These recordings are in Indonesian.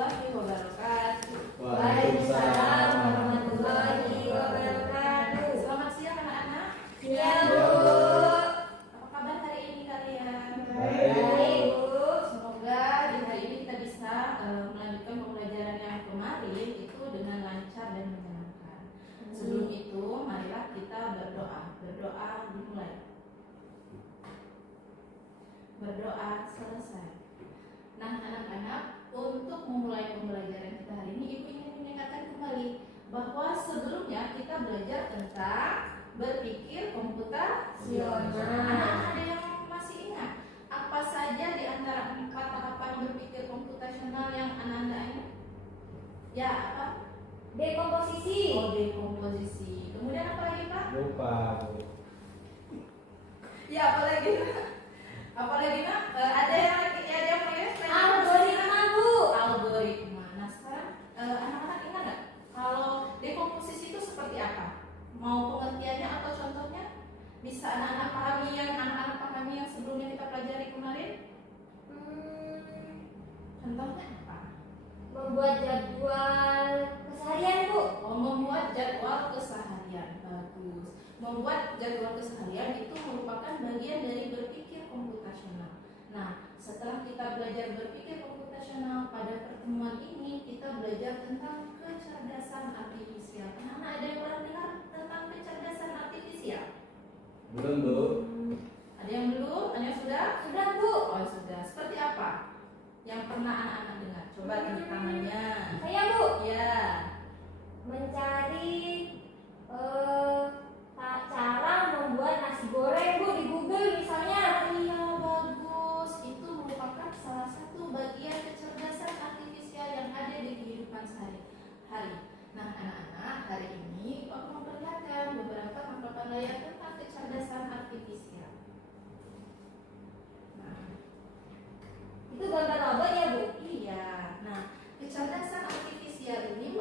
warahmatullahi wabarakatuh. Waalaikumsalam warahmatullahi wabarakatuh. Selamat siang anak-anak. Iya, Bu. Bu. Apa kabar hari ini kalian? Baik. Bu. Semoga di hari ini kita bisa melanjutkan pembelajaran yang kemarin itu dengan lancar dan menyenangkan. Sebelum itu, marilah kita berdoa. Berdoa dimulai. Berdoa selesai. Nah, anak-anak, untuk memulai pembelajaran kita hari ini, Ibu ingin mengingatkan kembali bahwa sebelumnya kita belajar tentang berpikir komputasional. Anak-anak, ada yang masih ingat apa saja di antara 4 tahapan berpikir komputasional yang anak-anak ingat? Ya, apa? Dekomposisi. Oh, dekomposisi. Kemudian apa lagi, Pak? Lupa. Ya, apa lagi? Apa lagi, Nak? Ada yang punya? Algoritma, Bu. Algoritma. Nah, sekarang anak-anak ingat nggak kalau dekomposisi itu seperti apa? Mau pengertiannya atau contohnya? Bisa anak-anak pahami yang sebelumnya kita pelajari kemarin? Contohnya apa? Membuat jadwal keseharian, Bu. Oh, membuat jadwal keseharian. Bagus. Membuat jadwal keseharian itu merupakan bagian dari berpikir komputasional. Nah, setelah kita belajar berpikir komputasional, pada pertemuan ini kita belajar tentang kecerdasan artifisial. Anak-anak, ada yang pernah dengar tentang kecerdasan artifisial? Belum, Bu. Ada yang belum? Ada yang sudah? Sudah, Bu. Oh, sudah. Seperti apa yang pernah anak-anak dengar? Coba tunjuk tangannya. Saya, Bu. Ya. Mencari cara membuat nasi goreng, Bu, di Google misalnya. Iya, bagus. Itu merupakan salah satu bagian kecerdasan artifisial yang ada di kehidupan sehari-hari. Nah, anak-anak, hari ini aku memperlihatkan beberapa tangkapan layar tentang kecerdasan artifisial. Nah, Itu gambar robot ya, Bu? iya. Nah, kecerdasan artifisial ini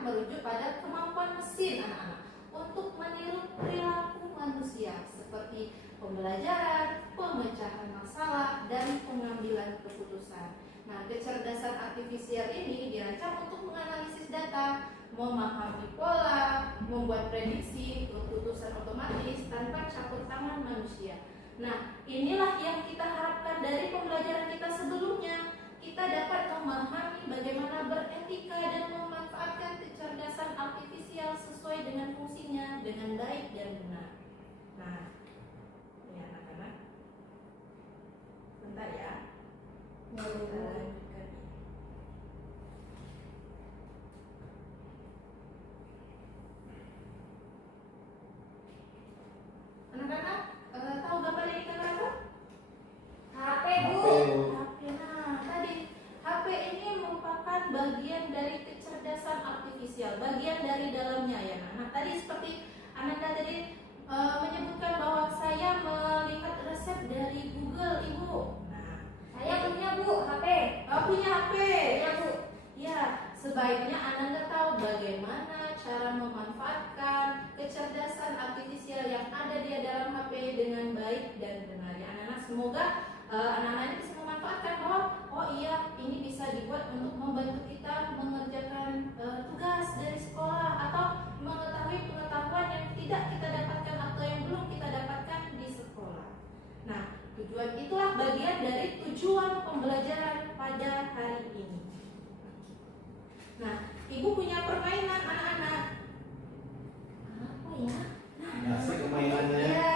merujuk pada kemampuan mesin anak-anak untuk meniru perilaku manusia seperti pembelajaran, pemecahan masalah, dan pengambilan keputusan. Nah, kecerdasan artifisial ini dirancang untuk menganalisis data, memahami pola, membuat prediksi, keputusan otomatis tanpa campur tangan manusia. Nah, inilah yang kita harapkan dari pembelajaran kita sebelumnya. Kita dapat memahami bagaimana beretika dan memanfaatkan kecerdasan artifisial sesuai dengan fungsinya dengan baik dan benar. Nah, ini anak-anak, bentar ya. Kita lanjutkan. Anak-anak, tahu gambar ini kan apa? HP, Bu. HP. Nah, tadi HP ini merupakan bagian dari kecerdasan artifisial, bagian dari dalamnya ya. Nah, tadi seperti Ananda tadi menyebutkan bahwa saya melihat resep dari Google, Ibu. Nah, Saya punya, Bu, HP. punya HP. Punya, Bu. Ya, sebaiknya Ananda tahu bagaimana cara memanfaatkan kecerdasan artifisial yang ada di dalam HP dengan baik dan benar. Ya, anak-anak, semoga anak-anak ini bisa memanfaatkan bahwa oh iya, ini bisa dibuat untuk membantu kita mengerjakan tugas dari sekolah atau mengetahui pengetahuan yang tidak kita dapatkan atau yang belum kita dapatkan di sekolah. Nah, tujuan itulah bagian dari tujuan pembelajaran pada hari ini. Nah, Ibu punya permainan anak-anak. Apa ya? Asik mainannya. Ya,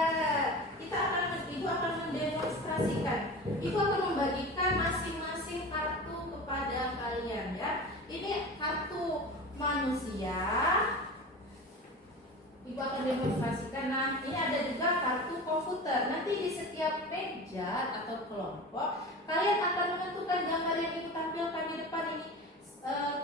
Ibu akan mendemonstrasikan. Ibu akan membagikan masing-masing kartu kepada kalian ya. Ini kartu manusia. Ibu akan demonstrasikan. Nah, ini ada juga kartu komputer. Nanti di setiap meja atau kelompok, kalian akan menentukan gambar yang Ibu tampilkan di depan ini.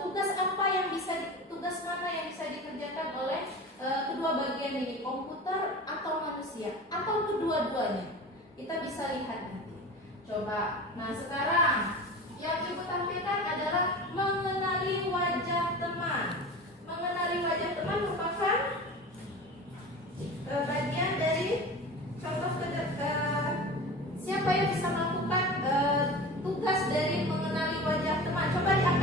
Tugas mana yang bisa dikerjakan oleh kedua bagian ini, komputer atau manusia atau kedua-duanya. Kita bisa lihat nanti. Coba. Nah, sekarang yang Ibu tampilkan adalah mengenali wajah teman. Mengenali wajah teman merupakan bagian dari contoh siapa yang bisa melakukan tugas dari mengenali wajah teman. Coba diambil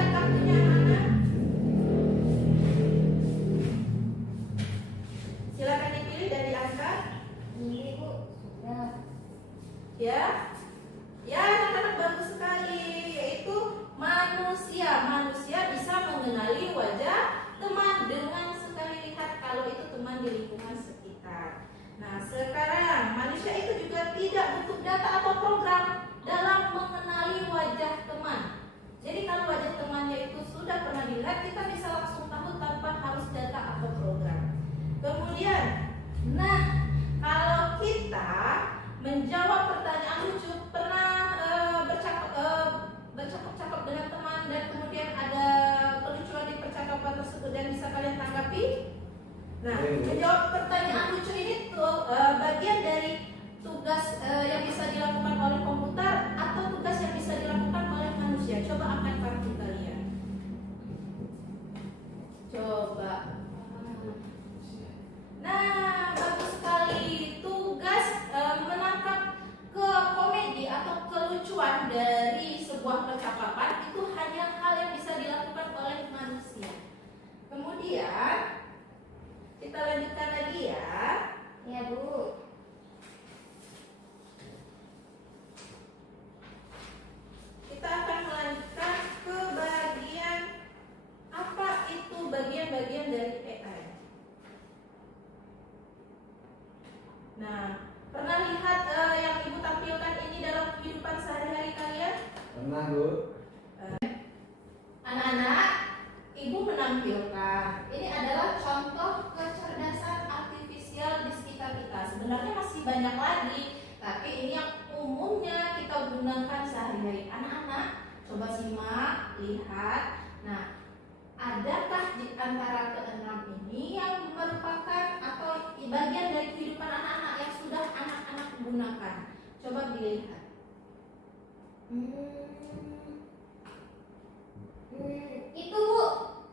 Ya, ya anak-anak bagus sekali, yaitu manusia. Manusia bisa mengenali wajah teman dengan sekali lihat kalau itu teman di lingkungan sekitar. Nah, sekarang manusia itu juga tidak butuh data atau program dalam mengenali wajah teman. Jadi kalau wajah temannya itu sudah pernah dilihat, kita bisa langsung tahu tanpa harus data atau program. Kemudian, nah kalau kita menjawab pertanyaan lucu, pernah bercakap-cakap dengan teman dan kemudian ada kelucuan di percakapan tersebut dan bisa kalian tanggapi. Nah, menjawab pertanyaan lucu ini tuh bagian dari tugas yang bisa dilakukan oleh komputer atau tugas yang bisa dilakukan oleh manusia. Coba angkat kartu kalian. Coba. Nah, bagus sekali. Tugas menangkap ke komedi atau kelucuan dari sebuah percakapan itu hanya hal yang bisa dilakukan oleh manusia. Kemudian kita lanjutkan lagi ya. Ya, Bu. Kita akan melanjutkan ke bagian apa itu bagian-bagian dari AI. Nah, pernah lihat yang Ibu tampilkan ini dalam kehidupan sehari-hari kalian? Pernah, Bu. Anak-anak, Ibu menampilkan ini adalah contoh kecerdasan artifisial di sekitar kita. Sebenarnya masih banyak lagi, tapi ini yang umumnya kita gunakan sehari-hari. Anak-anak, coba simak, lihat. Nah, adakah di antara keenam ini yang merupakan atau bagian dari kehidupan anak-anak yang sudah anak-anak gunakan? Coba dilihat. Itu, Bu.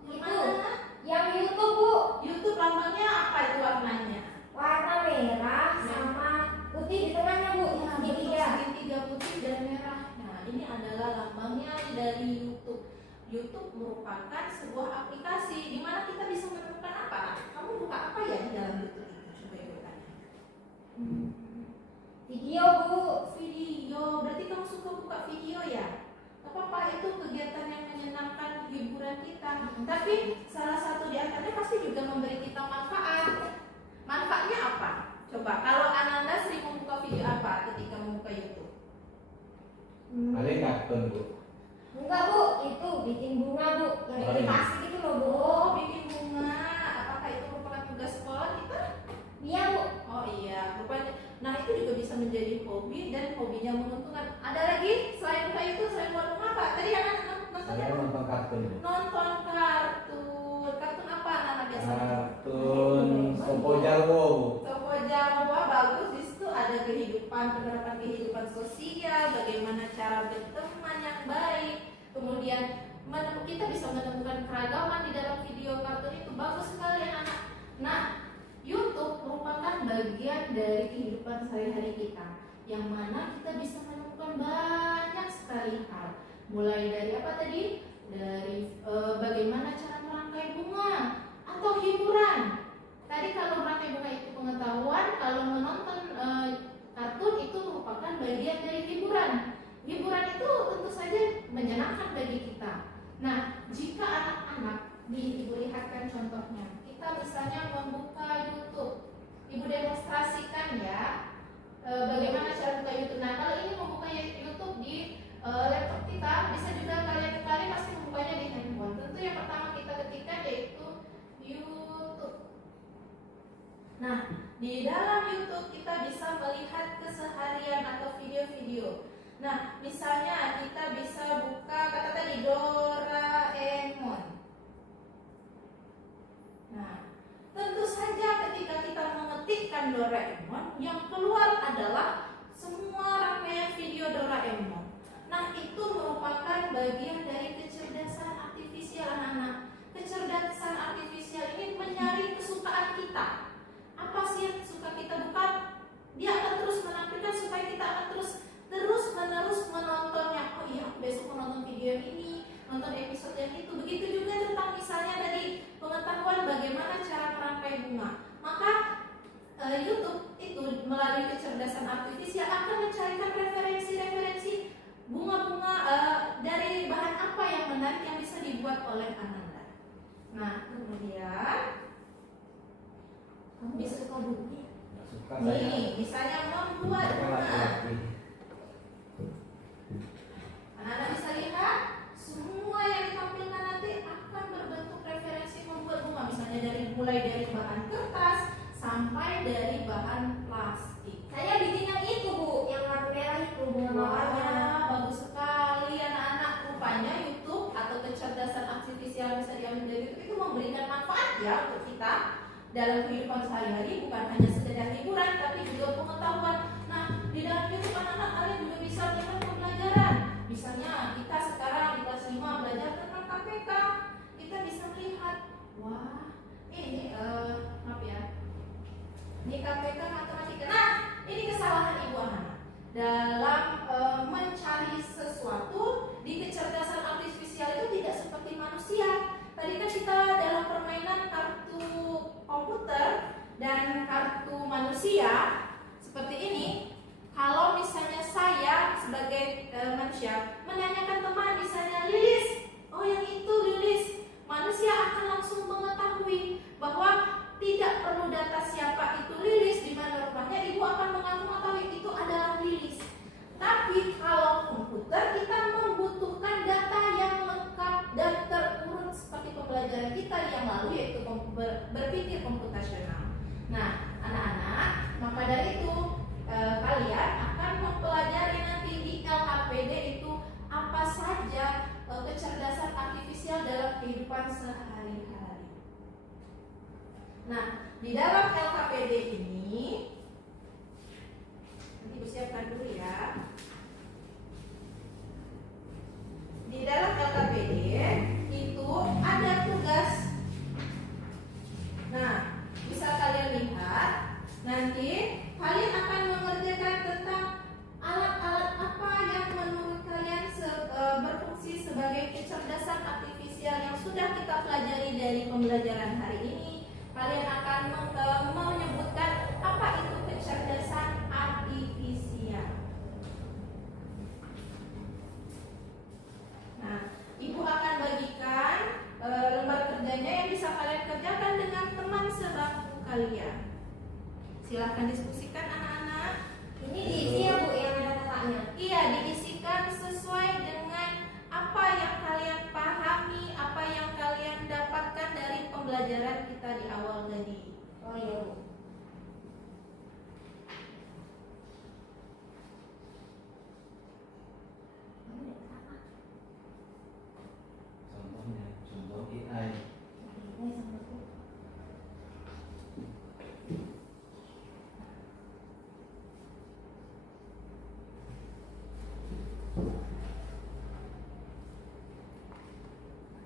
Yang Itu mana? yang YouTube, Bu. YouTube lambangnya apa itu warnanya? Warna merah sama putih di tengahnya, Bu. Ya, Segitiga. segitiga putih dan merah. Nah, ini adalah lambangnya dari YouTube. YouTube merupakan sebuah aplikasi di mana kita bisa menemukan apa? Kamu buka apa ya di dalam YouTube itu? Coba Ibu tanya. Video, Bu. Video. Berarti kamu suka buka video ya? Apa itu kegiatan yang menyenangkan hiburan kita. Tapi salah satu di antaranya pasti juga memberi kita manfaat. Manfaatnya apa? Coba kalau Ananda sering membuka video apa ketika membuka YouTube? Paling kartun, Bu. Enggak, Bu. Itu bikin bunga, Bu. Yang animasi gitu loh, Bu. Oh, bikin bunga. Apakah itu merupakan tugas sekolah kita? Iya, Bu. Oh iya, rupanya. Nah, itu juga bisa menjadi hobi dan hobinya menguntungkan. Ada lagi selain buka YouTube, selain buat bunga apa? Tadi anak-anak Saya nonton kartun, Bu. nonton kartun. Kartun apa anak-anak biasanya? Kartun Sopo Jarwo. Toko Jawa bagus, di situ ada penerapan kehidupan sosial, bagaimana cara berteman yang baik. Kemudian kita bisa menemukan keragaman di dalam video kartun itu, bagus sekali anak. Nah, YouTube merupakan bagian dari kehidupan sehari-hari kita, yang mana kita bisa menemukan banyak sekali hal. Mulai dari apa tadi? Dari bagaimana cara merangkai bunga atau hiburan. Tadi kalau merangkai bunga itu pengetahuan, kalau menonton kartun itu merupakan bagian dari hiburan. Hiburan itu tentu saja menyenangkan bagi kita. Nah, jika anak-anak Ibu lihatkan contohnya, kita misalnya membuka YouTube, Ibu demonstrasikan ya bagaimana cara buka YouTube. Nah, kalau ini membuka YouTube di laptop kita, bisa juga kalian pasti membukanya di handphone. Tentu yang pertama kita ketikkan yaitu YouTube. Nah, di dalam YouTube kita bisa melihat keseharian atau video-video. Nah, misalnya kita bisa buka kata tadi Doraemon. Nah, tentu saja ketika kita mengetikkan Doraemon, yang keluar adalah semua rangkaian video Doraemon. Nah, itu merupakan bagian dari kecerdasan artifisial anak-anak. Kecerdasan artifisial ini menyaring kesukaan kita. Apa sih yang suka kita buka? Dia akan terus menampilkan supaya kita akan terus menerus menontonnya. Oh iya, besok menonton video yang ini, nonton episode yang itu. Begitu juga tentang misalnya dari pengetahuan bagaimana cara merangkai bunga. Maka YouTube itu melalui kecerdasan artifisial akan mencarikan Kemudian Kamu bisa suka dulu ya? Nggak suka saya. nih, misalnya membuat Saya bunga. laki-laki. Anak-anak bisa lihat semua yang ditampilkan nanti akan berbentuk referensi membuat bunga, misalnya mulai dari bahan kertas sampai dari bahan plastik. Saya bikin yang itu Bu, yang warna merah itu bunga mawarnya. Wah, bagus sekali anak-anak. Rupanya YouTube atau kecerdasan artifisial bisa diambil dari YouTube itu memberikan manfaat ya untuk kita dalam kehidupan sehari-hari, bukan hanya sekedar hiburan tapi juga pengetahuan. Nah, di dalam YouTube anak-anak kalian juga bisa melihat pembelajaran. Misalnya kita sekarang di kelas 5 belajar tentang KPK, kita bisa melihat, wah ini maaf ya, ini KPK matematika. Nah, ini kesalahan ibu anak dalam mencari sesuatu di kecerdasan artifisial itu tidak seperti manusia. Tadi kan kita dalam permainan kartu komputer dan kartu manusia seperti ini. Kalau misalnya saya sebagai manusia menanyakan teman, misalnya Lilis, oh yang itu Lilis, manusia akan langsung mengetahui bahwa tidak perlu data siapa itu Lilis, di mana rumahnya, ibu akan mengetahui itu adalah Lilis. Tapi kalau komputer kita membutuhkan data yang lengkap dan terurut seperti pembelajaran kita yang lalu, yaitu berpikir komputasional. Nah, anak-anak, maka dari itu kalian akan mempelajari nanti di LKPD itu apa saja kecerdasan artifisial dalam kehidupan sehari-hari. Nah, di dalam LKPD ini nanti ibu siapkan dulu ya. Di dalam LKPD itu ada tugas. Nah, bisa kalian lihat nanti kalian akan mengerjakan tentang alat-alat apa yang menurut kalian berfungsi sebagai kecerdasan artifisial yang sudah kita pelajari dari pembelajaran hari ini. Kalian akan menyebutkan apa itu kecerdasan artifisial. Nah, ibu akan bagikan lembar kerjanya yang bisa kalian kerjakan dengan teman sebangku kalian. Silahkan diskusikan anak-anak. Ini diisi ya Bu yang ada kakaknya. Iya, diisikan sesuai dengan apa yang kalian pahami, apa yang kalian dapatkan dari pembelajaran kita di awal tadi. Oh iya Bu. Contohnya, contoh AI. Ini sama Bu.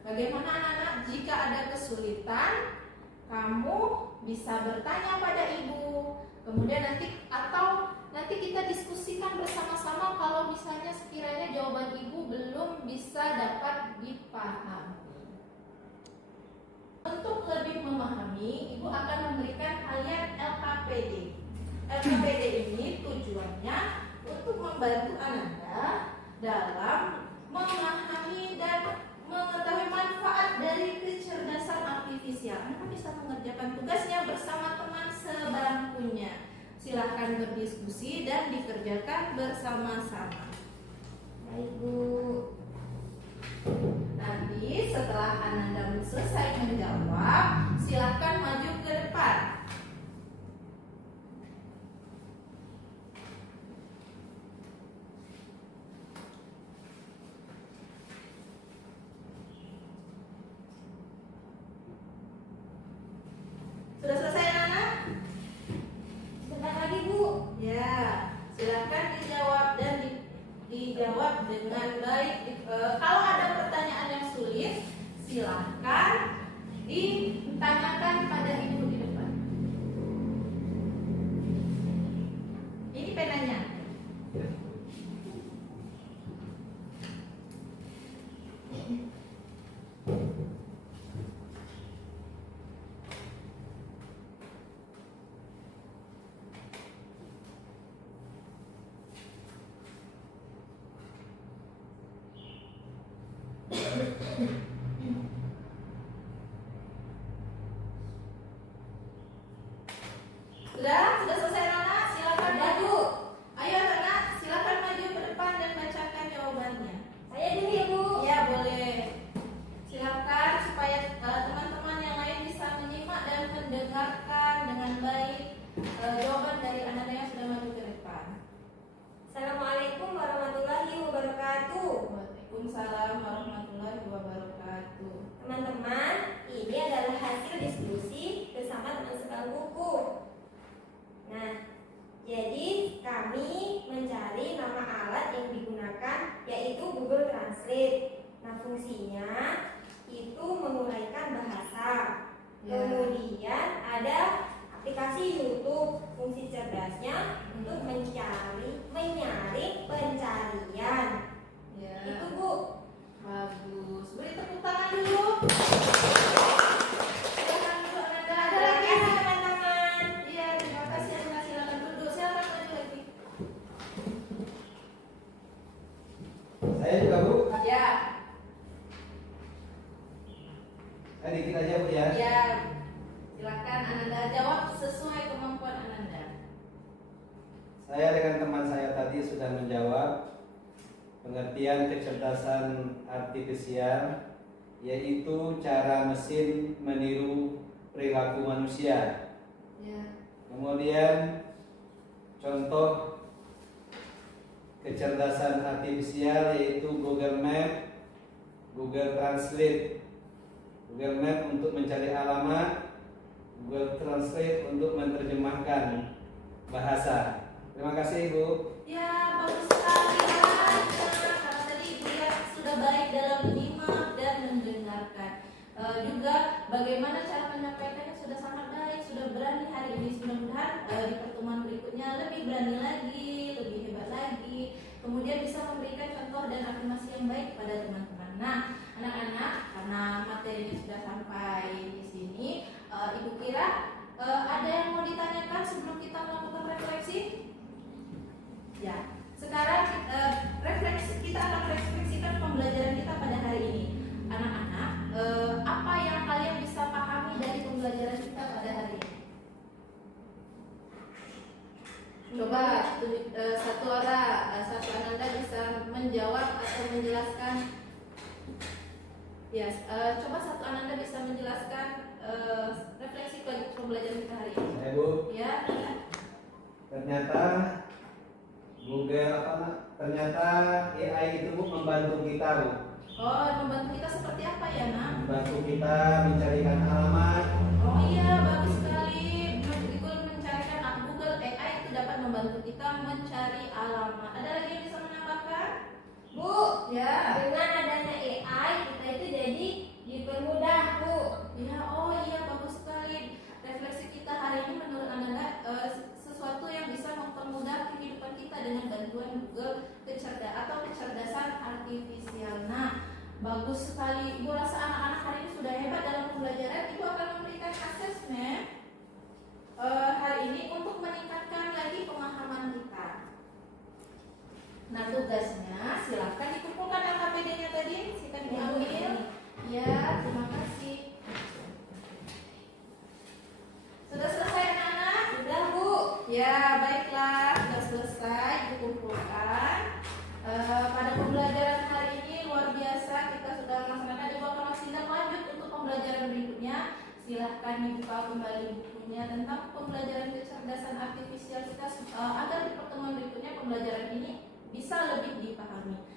Bagaimana anak-anak jika ada kesulitan, kamu bisa bertanya pada ibu. Kemudian nanti kita diskusikan bersama-sama kalau misalnya sekiranya jawaban ibu belum bisa dapat dipahami. Untuk lebih memahami, ibu akan memberikan kalian LKPD. LKPD ini tujuannya untuk membantu Ananda dalam memahami dan mengetahui manfaat dari kecerdasan artifisial. Anda bisa mengerjakan tugasnya bersama teman sebangkunya. Silahkan berdiskusi dan dikerjakan bersama-sama. Baik Bu. Nanti setelah Ananda selesai menjawab, silahkan maju ke depan. Sudah selesai anak-anak? Sebentar lagi Bu. Ya, silahkan dijawab dan dijawab dengan baik. Kalau ada pertanyaan yang sulit, silahkan ditanyakan pada ibu di depan. Ini penanya. Translate. Nah, fungsinya itu menguraikan bahasa. Ya. Kemudian ada aplikasi YouTube. Fungsi cerdasnya untuk menyaring pencarian. Ya. Itu Bu. Bagus. Beri tepuk tangan dulu. Silakan duduk Ananda. Ada lagi? Terima kasih teman-teman. Iya, terima kasih Ananda. Silakan duduk. Silakan maju lagi. Saya juga Bu. Ya. Saya dikit aja Bu ya. Ya. Silakan Ananda jawab sesuai kemampuan Ananda. Saya dengan teman saya tadi sudah menjawab pengertian kecerdasan artifisial, yaitu cara mesin meniru perilaku manusia. Ya. Kemudian contoh kecerdasan artifisial yaitu Google Map, Google Translate. Google Map untuk mencari alamat, Google Translate untuk menerjemahkan bahasa. Terima kasih Bu. Ya, bagus sekali Ananda. Karena tadi Ibu ya sudah baik dalam menyimak dan mendengarkan. Juga bagaimana cara menyampaikannya sudah sangat baik, sudah berani hari ini. Mudah-mudahan di pertemuan berikutnya lebih berani lagi, lebih hebat lagi. Kemudian bisa memberikan contoh dan afirmasi yang baik kepada teman-teman. Nah, anak-anak, karena materinya sudah sampai di sini, Ibu kira ada yang mau ditanyakan sebelum kita melakukan refleksi? Ya, sekarang kita akan refleksikan pembelajaran kita pada hari ini. Anak-anak, apa yang kalian bisa pahami dari pembelajaran kita pada hari ini? Coba satu Ananda bisa menjawab atau menjelaskan. Ya, coba satu Ananda bisa menjelaskan refleksi pembelajaran kita hari ini. Saya Bu. Ya, Ternyata ternyata AI itu Bu membantu kita Bu. oh, membantu kita seperti apa ya, Nak? Membantu kita mencarikan alamat. Oh iya, bagus sekali. Google mencarikan Google AI itu dapat membantu kita mencari alamat. Ada lagi yang bisa menambahkan? Bu, Ya. dengan adanya AI kita itu jadi dipermudah, Bu. Ya, oh iya, bagus sekali. Refleksi kita hari ini menurut Anda sesuatu yang bisa mempermudah kehidupan kita dengan bantuan Google kecerdasan artifisial. Nah, bagus sekali. Ibu rasa anak-anak hari ini sudah hebat dalam pembelajaran. Ibu akan memberikan asesmen hari ini untuk meningkatkan lagi pemahaman kita. Nah, tugasnya silakan dikumpulkan LKPD-nya tadi, silakan diambil. Ya, terima kasih. Sudah selesai anak-anak? Sudah, Bu. Ya, baiklah, sudah selesai dikumpulkan. Pada pembelajaran hari ini luar biasa, kita sudah melaksanakan. Ibu akan tindak lanjut untuk pembelajaran berikutnya. Silahkan dibuka kembali bukunya tentang pembelajaran kecerdasan artifisial kita agar di pertemuan berikutnya pembelajaran ini bisa lebih dipahami.